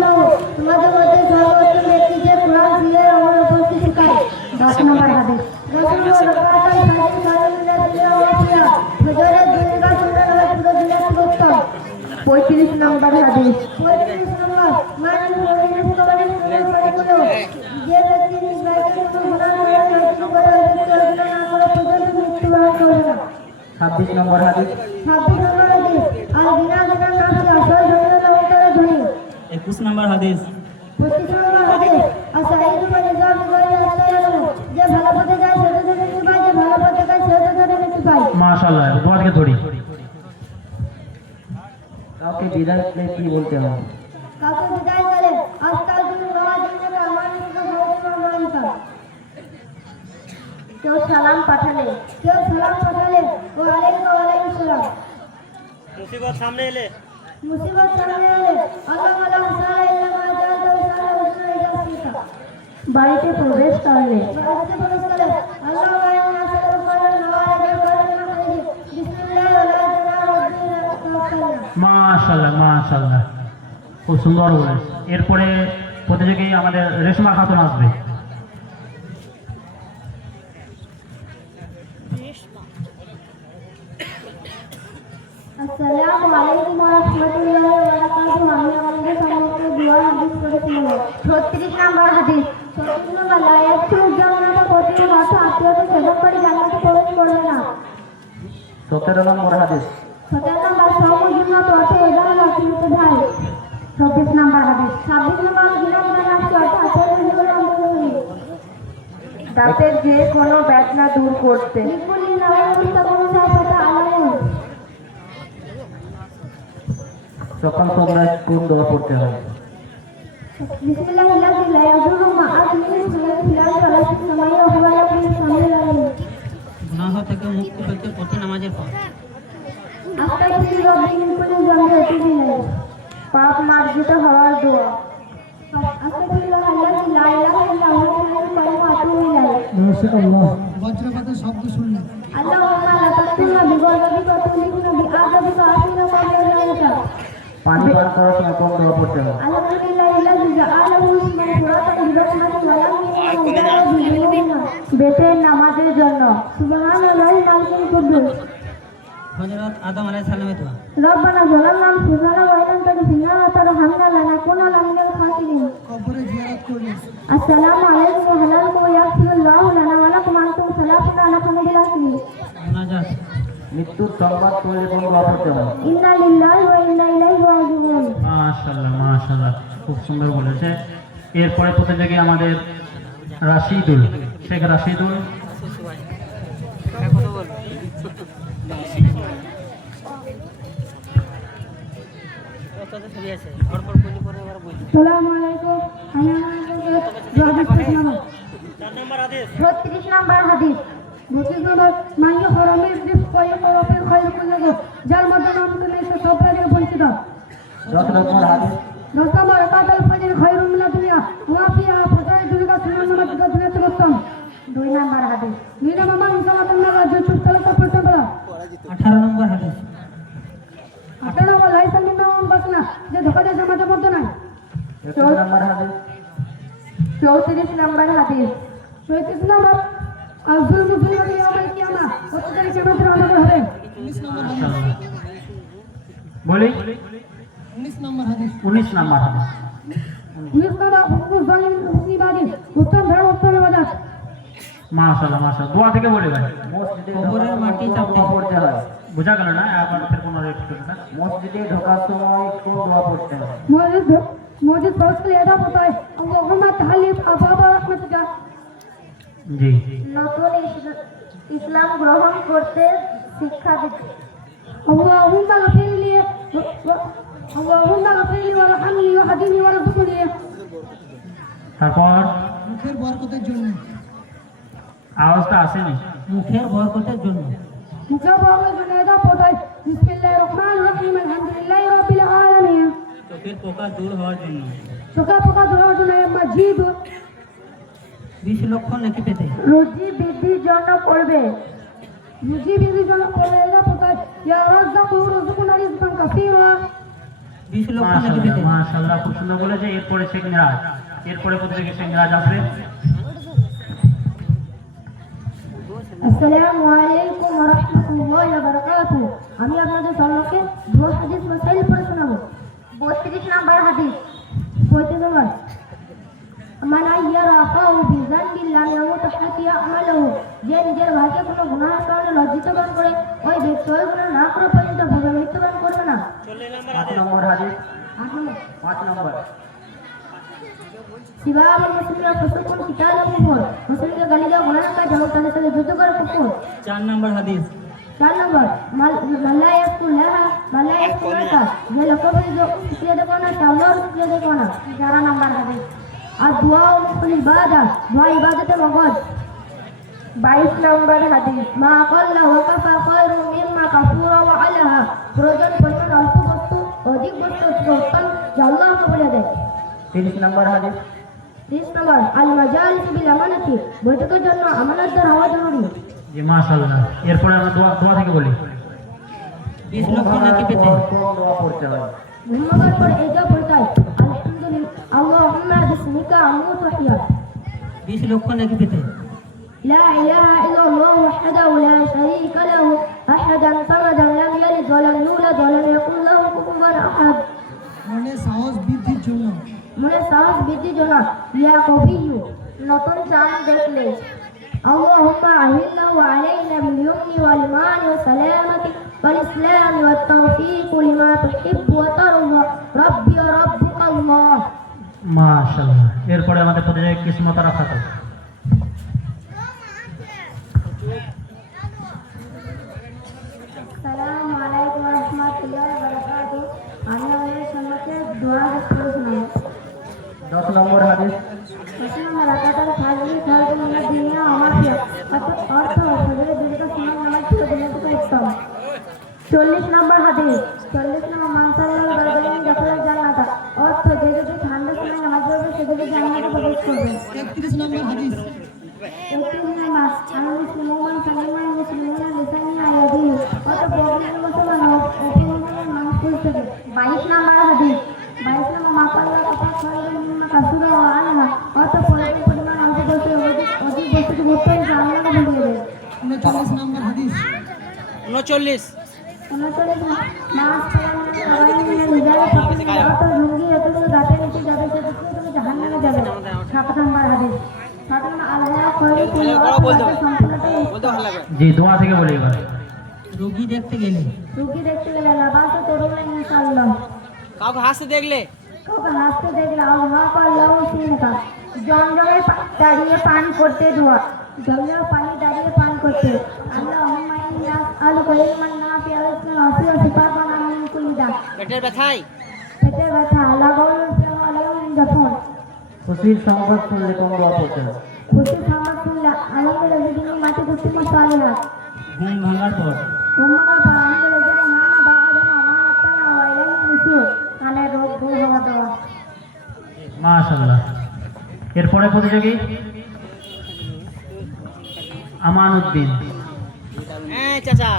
রাদিয়াল্লাহু তোমাদের মধ্যে সর্বোত্তম ব্যক্তি যে কুরআন দিয়ে আমার উপস্থিত শিখায়। 10 নম্বর হাদিস রাসূলুল্লাহ ফজরের 2 রাকাত সুন্নাত নামাজ পুরো দিনের উত্তম। 35 নম্বর হাদিস 35 নম্বর মানে মুমিনের কবরে সুন্নাত যে ব্যক্তি নিজ ভাইকে কোনো গুনাহ করে না করে না করে পর্যন্ত মৃত্যুবরণ করবে না। 26 নম্বর হাদিস 26 নম্বর হাদিস আল বিনা বিনা নাফি আসল ধনী উত্তরে ধনী। 21 নম্বর হাদিস 25 নম্বর হাদিস আসাইদু মান নিজাম করে আসাইদু যে ভালো পথে যায় সে তো মৃত্যু পায়, যে ভালো পথে যায় সে তো মৃত্যু পায়। মাশাআল্লাহ। তোমাকে ধরি কাউকে বিদায় দিলে কি বলতে হবে? কাউকে বিদায় করে আস্তাগফিরুল্লাহ জিন্নাকা আমানিকা মাওলানা। কেউ সালাম পাঠালে ও আলাইকুম সালাম। মুসিবত সামনে এলে আল্লাহ ওয়ালা হুসানা ইল্লা মা জাআতা হুসানা হুসানা ইল্লা ফিকা। বাড়িতে প্রবেশ করলে আল্লাহ ওয়া ইন্না সাল্লাল্লাহু আলাইহি ওয়া সাল্লাম বিসমিল্লাহ ওয়ালা তাওয়াক্কালনা। মাশাআল্লাহ মাশাআল্লাহ, খুব সুন্দর বলেছে। এরপরে প্রতিযোগী আমাদের রেশমা খাতুন আসবে। আসসালামু আলাইকুম ওয়া রাহমাতুল্লাহি ওয়া বারাকাতুহু। আমি আমাদের সম্মুখে দোয়া হাদিস করেছিলাম। 36 নম্বর হাদিস 36 নম্বর লা ইয়াসুর জান্নাতা প্রতিদিন অর্থ আত্মীয়তা সেবা করে জান্নাতে প্রবেশ করবে না। 17 নম্বর হাদিস 17 নম্বর সৌমুজিন্নাত অর্থ এদান রাখিতে ভাই। 26 নম্বর হাদিস 26 নম্বর জিনাত নাফি অর্থ আত্মীয়তা দাঁতের যে কোনো ব্যথা দূর করতে। লিকুলি নাওয়া মুস্তাকুম সাফাতা আলামুন। সকাল সন্ধ্যায় কোন দোয়া পড়তে হয়? বিসমিল্লাহিল্লাযী লা ইয়াদুররু মা'a ইসমিহি শাইউন ফিল আরদি ওয়া লা ফিস সামাই ওয়া হুয়াল আলিয়্যুস সামিউল আলিম। গুনাহ থেকে মুক্তি পেতে প্রতি নামাজের পর আস্তাগফিরুল্লাহ মিন কুল্লি যামবি ওয়া আতুবু ইলাইহি। পাপ মার্জিত হওয়ার দোয়া। আস্তাগফিরুল্লাহাল্লাযী লা ইলাহা ইল্লা হুয়াল হাইয়্যুল কাইয়্যুম ওয়া আতুবু ইলাইহি। মাশাআল্লাহ। বজ্রপাতের শব্দ শুনলেন। আল্লাহুম্মা লা তাকুলনা বিগযবিকা ওয়া তুলিকুনা বিআযাবিকা ওয়া আফিনা মা'আ। পানি পান করার সময় কোন দোয়া পড়তে হয়? আলহামদুলিল্লাহিল্লাযী জাআলাহু মিসমান ফুরাতান বিরহমাতিহি ওয়া লাম ইয়াকুন বেতের নামাজের জন্য সুবহানাল্লাহি মালিকুল কুদ্দুস। হযরত আদম আলাইহিস সালামের দোয়া। রব্বানা যালামনা আনফুসানা ওয়া ইল্লাম তাগফির ওয়া তারহামনা লানাকুনান্না মিনাল খাসিরিন। কবরে জিয়ারত করলেন। আসসালামু আলাইকুম ওয়া রাহমাতুল্লাহি ওয়া ইয়াগফিরুল্লাহু লানা ওয়া লাকুম আনতুম সালাতুনা আলা মুহাম্মাদিল আসমি। মুনাজাত মৃত্যুর সংবাদ পড়লে কোন দোয়া পড়তে হয়? ইন্না লিল্লাহি ওয়া ইন্না ইলাইহি রাজিউন। মাশাআল্লাহ মাশাআল্লাহ, খুব সুন্দর বলেছে। এরপরে প্রতিযোগী আমাদের রাশিদুল, শেখ রাশিদুল। আসসালামু আলাইকুম। আমি আমাদের 36 নম্বর হাদিস 32 নম্বর মাইয়া হরামের রিফ কয় কওয়াফির খায়র কুল্লাহ, যার মধ্যে নাম নেই সে সব থেকে বঞ্চিত। 10 নম্বর হাদিস 10 নম্বর রাকাতুল ফজর খায়রুম মিনাদ দুনিয়া ওয়া ফিহা ফজর দুনিয়া সুন্নাত নামাজ দুনিয়াতে উত্তম। 2 নম্বর হাদিস 2 নম্বর মান সালাতুন নামাজ যে চুপতলতা পড়তে বলা। 18 নম্বর হাদিস 18 নম্বর লাইসা মিনাউন বাসনা যে ধোকা দিয়ে জামাতে মত নাই। 13 নম্বর হাদিস 34 নম্বর হাদিস 34 নম্বর আযুল মুসলিম ইয়াউমাল কিয়ামা প্রত্যেক কিয়ামতের আলাদা হবে। 19 নম্বর হাদিস বলি 19 নম্বর হাদিস 19 নম্বর হাদিস 19 নম্বর হুকুম জালিম মুসলিমানি উত্তম ধর্ম উত্তম ইবাদত। মাশাআল্লাহ মাশাআল্লাহ, দোয়া থেকে বলে ভাই। কবরের মাটি চাপতে পড়তে হয়, বুঝা গেল না? আবার ফের কোনো রেকর্ডটা মসজিদে ঢোকার সময় কোন দোয়া পড়তে হয়? মসজিদ পৌঁছলে এটা পতায় আল্লাহুম্মা তাহাল্লিফ আবাবা রাহমাতিকা। জি। নতুন ইসলাম গ্রহণ করতে শিক্ষা দিতে। আল্লাহুম্মা গফিরলি ওয়ারহামনি ওয়াহদিনি ওয়ারযুকনি। তারপর মুখের বরকতের জন্য। আওয়াজটা আসেনি। মুখের বরকতের জন্য। মুখে বলার জন্য এটা পতায় বিসমিল্লাহির রহমানির রহিম আলহামদুলিল্লাহি রাব্বিল আলামিন। চোখের পোকা দূর হওয়ার জন্য। চোখের পোকা দূর হওয়ার জন্য মাজিদ 20 লক্ষ নাকি পেতে। রুজি বৃদ্ধির জন্য পড়বে। রুজি বৃদ্ধির জন্য পড়বে এটা পতায় ইয়া রাজ্জাকু রুজুকুনা রিজকান কাসীরা। 20 লক্ষ নাকি পেতে? মাশাআল্লাহ খুব সুন্দর বলেছে। এরপরে শেখ মিরাজ, এরপরে প্রতিযোগী শেখ মিরাজ আসবে। আসসালামু আলাইকুম ওয়া রাহমাতুল্লাহি ওয়া বারাকাতুহু। আমি আপনাদের সম্মুখে দুটো হাদিস মাসাইল পড়ে শোনাবো। 32 নম্বর হাদিস। 35 নম্বর। মান আইয়ারা আখাহু বিযানবিন লাম ইয়ামুত হাত্তা ইয়ামালহু। যে নিজের ভাইকে কোনো গুনাহের কারণে লজ্জিত মনে করে, ওই ব্যক্তি ওই গুনাহ না করা পর্যন্ত ভোগে মৃত্যুবরণ করবে না। 5 নম্বর হাদিস। 5 নম্বর। সিবাব মুসলিমের ফুসুকুন কিতাবুল কুফর। মুসলিমকে গালি দেওয়া গুনাহের কাজ এবং তাদের সাথে যুদ্ধ করা কুফর। 4 নম্বর হাদিস। 4 নম্বর। মালায়াকুল্লাহা মালায়াকুল্লাহা। যে লোককে শুকরিয়া দেব না, তাহলে শুকরিয়া দেব না। 11 নম্বর হাদিস। আর দোয়া ও মুখল ইবাদত, দোয়া ইবাদতে মগজ। 22 নম্বর হাদিস। মা কাল্লা ওয়া কাফা খায়রুম মিম্মা কাফুরা ওয়া আলাহা। প্রয়োজন পরিমাণ অল্প বস্তু অধিক বস্তু উত্তম যা আল্লাহকে বলে দেয়। 30 নম্বর হাদিস। 30 নম্বর। আল মাজালিস বিল আমানাতি। বৈঠকের জন্য আমানতদার হওয়া জরুরি। জি মাশাআল্লাহ। এরপরে আমরা দোয়া থেকে বলি। 20 লক্ষ নাকি পেতে? দোয়া পড়তে হবে। ধন্যবাদ পর এটা পড়তে হয়। আলহামদুলিল্লাহ আল্লাহুম্মা বিসমিকা আমুতু ওয়া আহয়া। 20 লক্ষ নাকি পেতে? لا إله إلا الله وحده لا شريك له أحدا صمدا لم يلد ولم يولد ولم يكن له كفوا أحد। মনে সাহস বৃদ্ধির জন্য। মনে সাহস বৃদ্ধির জন্য। ইয়া কবিয়্যু। নতুন চাঁদ দেখলে। আল্লাহুম্মা আহিল্লাহু আলাইনা বিল ইয়ুমনি ওয়াল ইমানি ওয়াস সালামাতি ওয়াল ইসলামি ওয়াত তাওফীক লিমা তুহিব্বু ওয়া তারদা রাব্বি ওয়া রাব্বুকাল্লাহ। মাশাআল্লাহ। এরপরে আমাদের প্রতিযোগী কিসমত রাখাত। আসসালামু আলাইকুম ওয়া রাহমাতুল্লাহি ওয়া বারাকাতুহু। আমি আপনাদের সম্মুখে দোয়া পড়ে শোনাবো। 10 নম্বর হাদিস। প্রথমে রাকাতার ফাজলি ফারজ মিনাদ দুনিয়া আমার প্রিয়। অর্থ ফজরের দুইটা সুন্নাত নামাজ পড়ে দুনিয়া থেকে উত্তম। 40 নম্বর হাদিস। 40 নম্বর। মান সাল্লাল্লাহু আলাইহি ওয়া সাল্লাম দাখালাল জান্নাতা। অর্থ যে যদি ঠান্ডার সময় নামাজ পড়বে সে যদি জান্নাতে প্রবেশ করবে। 31 নম্বর হাদিস। 31 নম্বর। আমি মুসলিমান সালিমান মুসলিমানা লিসানি আয়াদি। অর্থ প্রবলেম মুসলমান অপমান মানুষ করতে। 22 নম্বর হাদিস। 22 নম্বর। মাকাল্লা কথা খায়রুম মিম্মা কাসুরা ওয়া আলাহা। অর্থ পরিমাণ অল্প বস্তু অধিক বস্তুকে উত্তম যা আল্লাহকে বুঝিয়ে দেয়। 39 নম্বর হাদিস। 39। 39 মাস সবাই মিলে নিজেরা অর্থ লুঙ্গি এতগুলো গাছের নিচে যাবে সে তুমি জাহান্নামে যাবে। 7 নম্বর হাদিস। 7 নম্বর। আল্লাহ জি দোয়া থেকে বলি এবার। রোগী দেখতে গেলে। রুগী দেখতে গেলে লাবাসে তরুণ ইনশাআল্লাহ। কাউকে হাসতে দেখলে। কাউকে হাসতে দেখলে আল্লাহ আল্লাহ সিনকা। জমজমের দাঁড়িয়ে পান করতে দোয়া। জমজমের পানি দাঁড়িয়ে পান করতে। আল্লাহুম্মা ইন্না আসআলুকা ইলমান নাফিআ ওয়া রিজকান ওয়াসিআ ওয়া শিফাআন মিন কুল্লি দা। পেটের ব্যথায়। পেটের ব্যথা লাগাউল আলাইহিম জাফর। খুশির সংবাদ শুনলে কোন দোয়া পড়তে হবে? খুশি খাবার শুনলে আলহামদুলিল্লাহ যিনি মাটি কুসি মাসালিহা। ঘুম ভাঙার পর। উম্মাহ আলহামদুলিল্লাহ না বাআদা আমানাতানা ওয়া ইলাইহি নুশুর। কানে রোগ দূর হওয়া দেওয়া। মাশাআল্লাহ। এরপরে প্রতিযোগী আমানউদ্দিন। চাচা।